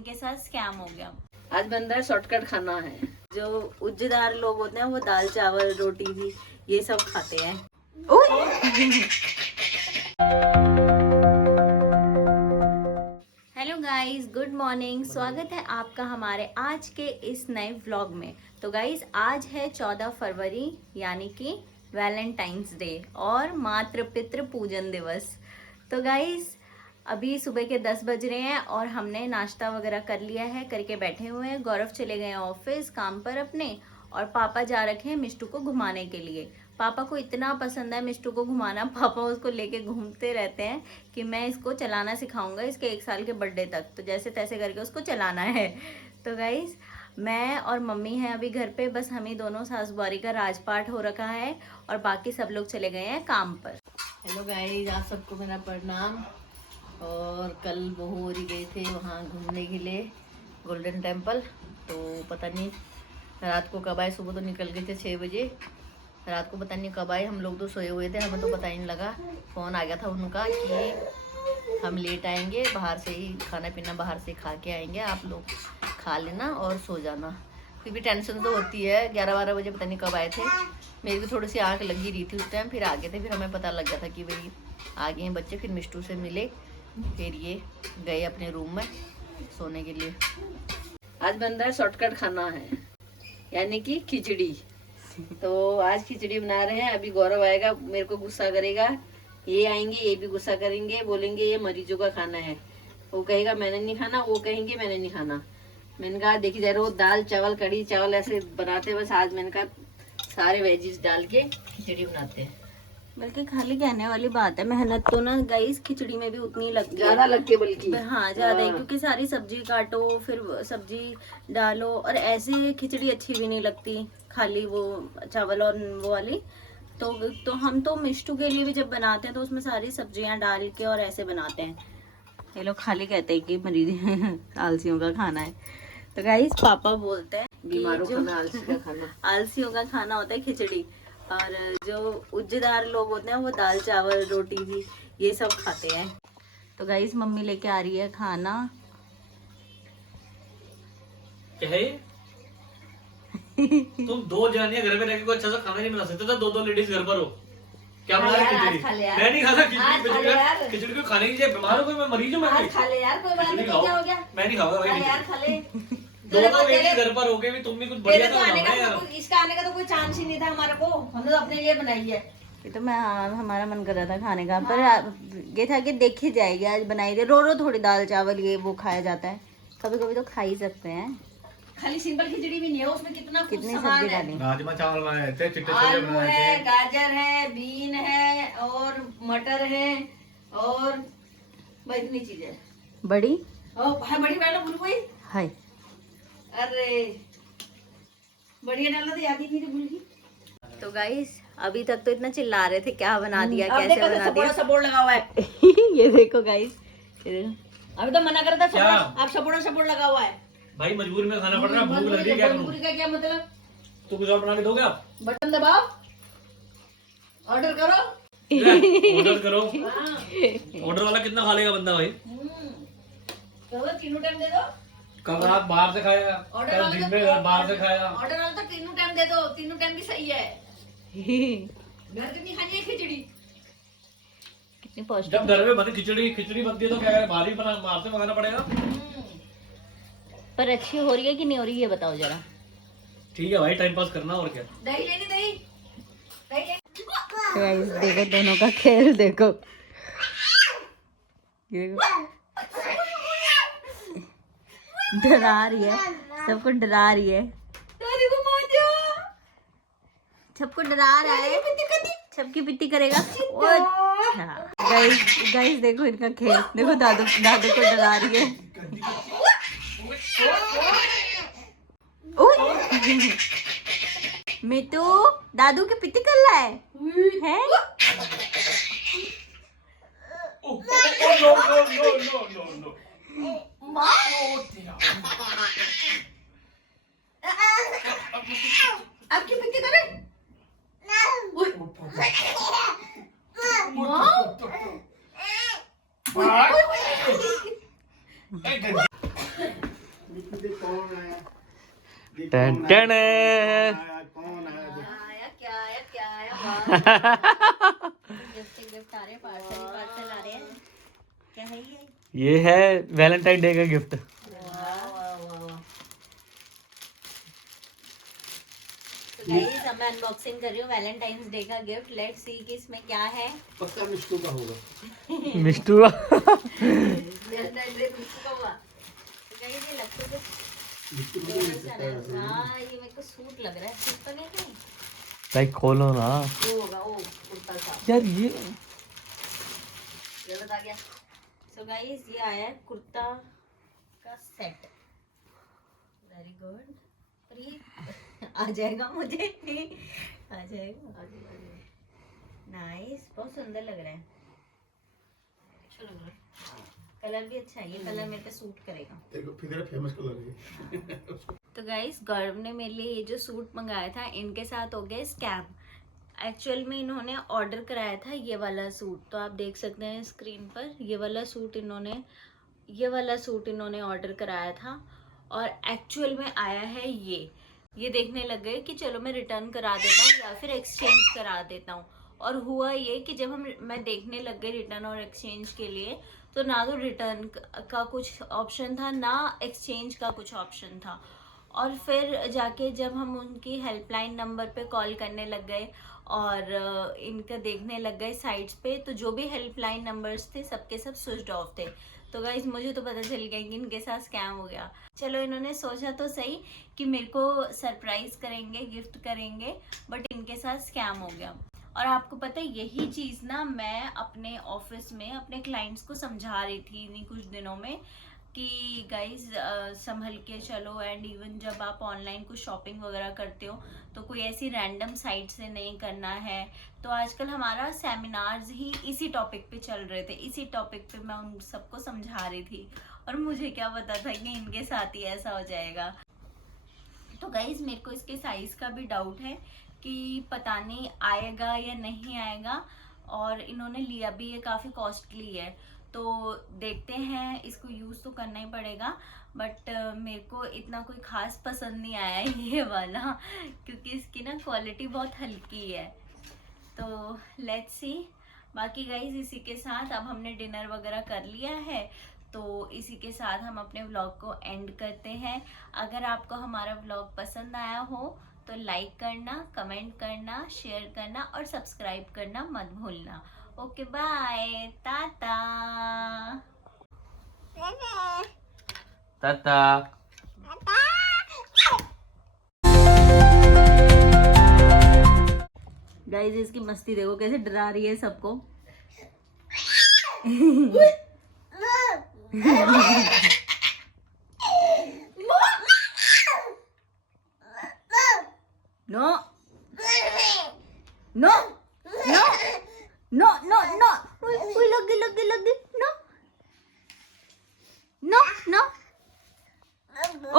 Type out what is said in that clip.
इनके साथ स्कैम हो गया। आज बन रहा है शॉर्टकट खाना है। जो उज्जदार लोग होते हैं वो दाल चावल रोटी भी ये सब खाते हैं। Hello guys, good morning. स्वागत है आपका हमारे आज के इस नए व्लॉग में। तो गाइस आज है 14 फरवरी यानी कि वैलेंटाइंस डे और मातृ पितृ पूजन दिवस। तो गाइस अभी सुबह के 10 बज रहे हैं और हमने नाश्ता वगैरह कर लिया है, करके बैठे हुए हैं। गौरव चले गए हैं ऑफिस काम पर अपने और पापा जा रखे हैं मिष्टू को घुमाने के लिए। पापा को इतना पसंद है मिष्टू को घुमाना, पापा उसको लेके घूमते रहते हैं कि मैं इसको चलाना सिखाऊंगा इसके 1 साल के बर्थडे तक, तो जैसे तैसे करके उसको चलाना है। तो गाइस मैं और मम्मी हैं अभी घर पे, बस हम ही दोनों, सास बुआरी का राजपाट हो रखा है और बाकी सब लोग चले गए हैं काम पर। हेलो गाइस, आप सबको मेरा प्रणाम। और कल बहू और गए थे वहाँ घूमने के लिए गोल्डन टेम्पल। तो पता नहीं रात को कब आए, सुबह तो निकल गए थे 6 बजे, रात को पता नहीं कब आए। हम लोग तो सोए हुए थे, हमें तो पता ही नहीं लगा। फ़ोन आ गया था उनका कि हम लेट आएंगे, बाहर से ही खाना पीना बाहर से खा के आएंगे, आप लोग खा लेना और सो जाना। फिर भी टेंशन तो होती है। 11-12 बजे पता नहीं कब आए थे। मेरी भी थोड़ी सी आँख लगी रही थी उस टाइम, फिर आ गए थे। फिर हमें पता लग गया था कि भाई आ गए हैं बच्चे। फिर मिष्टू से मिले, फिर ये गए अपने रूम में सोने के लिए। आज बन रहा है शॉर्टकट खाना है यानी कि खिचड़ी। तो आज खिचड़ी बना रहे हैं। अभी गौरव आएगा, मेरे को गुस्सा करेगा, ये आएंगे ये भी गुस्सा करेंगे, बोलेंगे ये मरीजों का खाना है। वो कहेगा मैंने नहीं खाना, वो कहेंगे मैंने नहीं खाना। मैंने कहा देखिए जरा वो दाल चावल कड़ी चावल ऐसे बनाते, बस आज मैंने कहा सारे वेजिस डाल के खिचड़ी बनाते हैं। बल्कि खाली कहने वाली बात है, मेहनत तो ना गाइस खिचड़ी में भी उतनी लगती है, ज्यादा लगती है बल्कि। हाँ ज्यादा है, क्योंकि सारी सब्जी काटो फिर सब्जी डालो, और ऐसे खिचड़ी अच्छी भी नहीं लगती खाली वो चावल और वो वाली। तो हम तो मिष्टू के लिए भी जब बनाते हैं तो उसमें सारी सब्जियां डाल के और ऐसे बनाते हैं। ये लोग खाली कहते हैं कि मरीज आलसियों का खाना है। तो गाइस पापा बोलते हैं बीमारों का खाना, आलसी का खाना, आलसियों का खाना होता है खिचड़ी, और जो उज्जदार लोग होते हैं वो दाल चावल रोटी भी ये सब खाते हैं। तो गाइस मम्मी लेके आ रही है खाना। क्या है? तुम 2 जानिया घर में रह के कोई अच्छा सा खाना नहीं बना सकते? तो 2 लेडीज घर पर हो, क्या बना रहे खिचड़ी? मैं नहीं खाता खिचड़ी। खिचड़ी को खाने की जगह बीमार हो कोई, मैं मरीज हूँ। मैं खा ले यार, कोई बात नहीं, क्या हो गया? मैं नहीं खाऊंगा भाई यार खा ले। 2 लेडीज घर पर होके भी तुम भी कुछ बढ़िया सा बनाओ यार। इसका आने का तो कोई चांस ही नहीं था हमारे को, हमने तो अपने लिए बनाई है। ये तो मैं हमारा मन कर रहा था खाने का, पर ये था कि देखी जाएगी आज बनाई दे। रो थोड़ी दाल चावल ये वो खाया जाता है, कभी कभी तो खा ही सकते हैं। खाली सिंपल खिचड़ी भी नहीं है, उसमें कितना कितनी सामान सब्जी है। डाली, राजमा चावल बनाए थे, चिट्टे छोले आलू बनाए है, थे, गाजर है, बीन है और मटर है और भाई इतनी चीजें बड़ी बड़ी डालो भूल गई। हाय अरे बढ़िया डाला तो याद ही नहीं भूल गई। तो गाइस अभी तक तो इतना चिल्ला रहे थे क्या बना दिया कैसे बना दिया। सपोर्ट लगा हुआ है ये देखो गाइस, ये देखो। अभी तो मना कर था क्या? अब सपोर्ट लगा हुआ है भाई मजबूरी में खाना पड़ रहा है, भूख लग रही है, क्या करूं? मजबूरी का क्या मतलब? तो कुछ और बना के दोगे आप? बटन दबाओ, ऑर्डर करो। ऑर्डर करो। ऑर्डर वाला कितना खा लेगा बंदा भाई? चलो तीनों टाइम दे दो। कल रात बाहर से खाएगा, कल दिन में बाहर से खाएगा। ऑर्डर वाला तो तीनों टाइम दे दो, तीनों टाइम भी सही है। घर कितनी खानी है खिचड़ी? कितनी पौष्टिक। जब घर में बनी खिचड़ी बनती है तो क्या है, बाहर ही बना बाहर से मंगाना पड़ेगा। पर अच्छी हो रही है कि नहीं हो रही है बताओ जरा। ठीक है भाई, टाइम पास करना और क्या। दही लेनी, दही गाइस देखो दोनों का खेल देखो, ये देखो डरा रही है, सबको डरा रही है, सबको डरा रहा है, सबकी पिट्टी करेगा। अच्छा गाइस देखो इनका खेल देखो, दादू को डरा रही है। मितू दादू की पिट्टी कर रहा है? आपकी पिट्टी करे? टन टन कौन आया? आया क्या आया क्या आया गिफ्ट आ रहे हैं, पार्सल आ रहे हैं। क्या है ये? ये है वैलेंटाइन डे का गिफ्ट। तो गाइस अब मैं अनबॉक्सिंग कर रही हूँ वैलेंटाइंस डे का गिफ्ट। लेट्स सी कि इसमें क्या है। पक्का मिष्टू का होगा। मिष्टू वैलेंटाइन डे किसका हुआ? तो गाइस ये लगता है मिष्टू को नहीं सकता है ऐसे। हाँ, ये मेरे को सूट लग रहा है। सूट तो नहीं है? लाइक खोलो ना वो होगा वो कुर्ता सा। यार। ये बता गया। सो गाइस ये आया है कुर्ता का सेट। Very good. प्रीत आ जाएगा मुझे आ जाएगा। नाइस, बहुत सुंदर लग रहा है। अच्छा लग रहा है। कलर भी अच्छा है, ये कलर मेरे पे सूट करेगा। देखो फिर फेमस कलर है। तो गाइस गौरव ने मेरे लिए ये जो सूट मंगाया था, इनके साथ हो गया स्कैम। एक्चुअल में इन्होंने ऑर्डर कराया था ये वाला सूट, तो आप देख सकते हैं स्क्रीन पर। ये वाला सूट इन्होंने ऑर्डर कराया था और एक्चुअल में आया है ये देखने लग गए कि चलो मैं रिटर्न करा देता हूँ या फिर एक्सचेंज करा देता हूँ। और हुआ ये कि जब मैं देखने लग गई रिटर्न और एक्सचेंज के लिए, तो ना तो रिटर्न का कुछ ऑप्शन था ना एक्सचेंज का कुछ ऑप्शन था। और फिर जाके जब हम उनकी हेल्पलाइन नंबर पे कॉल करने लग गए और इनका देखने लग गए साइट्स पे, तो जो भी हेल्पलाइन नंबर्स थे सबके सब स्विच्ड ऑफ थे। तो गाइस मुझे तो पता चल गया कि इनके साथ स्कैम हो गया। चलो इन्होंने सोचा तो सही कि मेरे को सरप्राइज करेंगे, गिफ्ट करेंगे, बट इनके साथ स्कैम हो गया। और आपको पता है यही चीज़ ना मैं अपने ऑफिस में अपने क्लाइंट्स को समझा रही थी इन्हीं कुछ दिनों में कि गाइस संभल के चलो। एंड इवन जब आप ऑनलाइन कुछ शॉपिंग वगैरह करते हो तो कोई ऐसी रैंडम साइट से नहीं करना है। तो आजकल हमारा सेमिनार्स ही इसी टॉपिक पे चल रहे थे, इसी टॉपिक पे मैं उन सबको समझा रही थी और मुझे क्या पता था कि इनके साथ ही ऐसा हो जाएगा। तो गाइस मेरे को इसके साइज़ का भी डाउट है कि पता नहीं आएगा या नहीं आएगा। और इन्होंने लिया भी, ये काफ़ी कॉस्टली है, तो देखते हैं। इसको यूज़ तो करना ही पड़ेगा, बट मेरे को इतना कोई ख़ास पसंद नहीं आया ये वाला, क्योंकि इसकी ना क्वालिटी बहुत हल्की है। तो लेट्स सी। बाकी गाइज इसी के साथ अब हमने डिनर वगैरह कर लिया है, तो इसी के साथ हम अपने व्लॉग को एंड करते हैं। अगर आपको हमारा व्लॉग पसंद आया हो तो लाइक करना, कमेंट करना, शेयर करना और सब्सक्राइब करना मत भूलना। Okay bye, tata tata. Guys इसकी मस्ती देखो कैसे डरा रही है सबको। No no no no no no, लग गई नो नो नो। ओ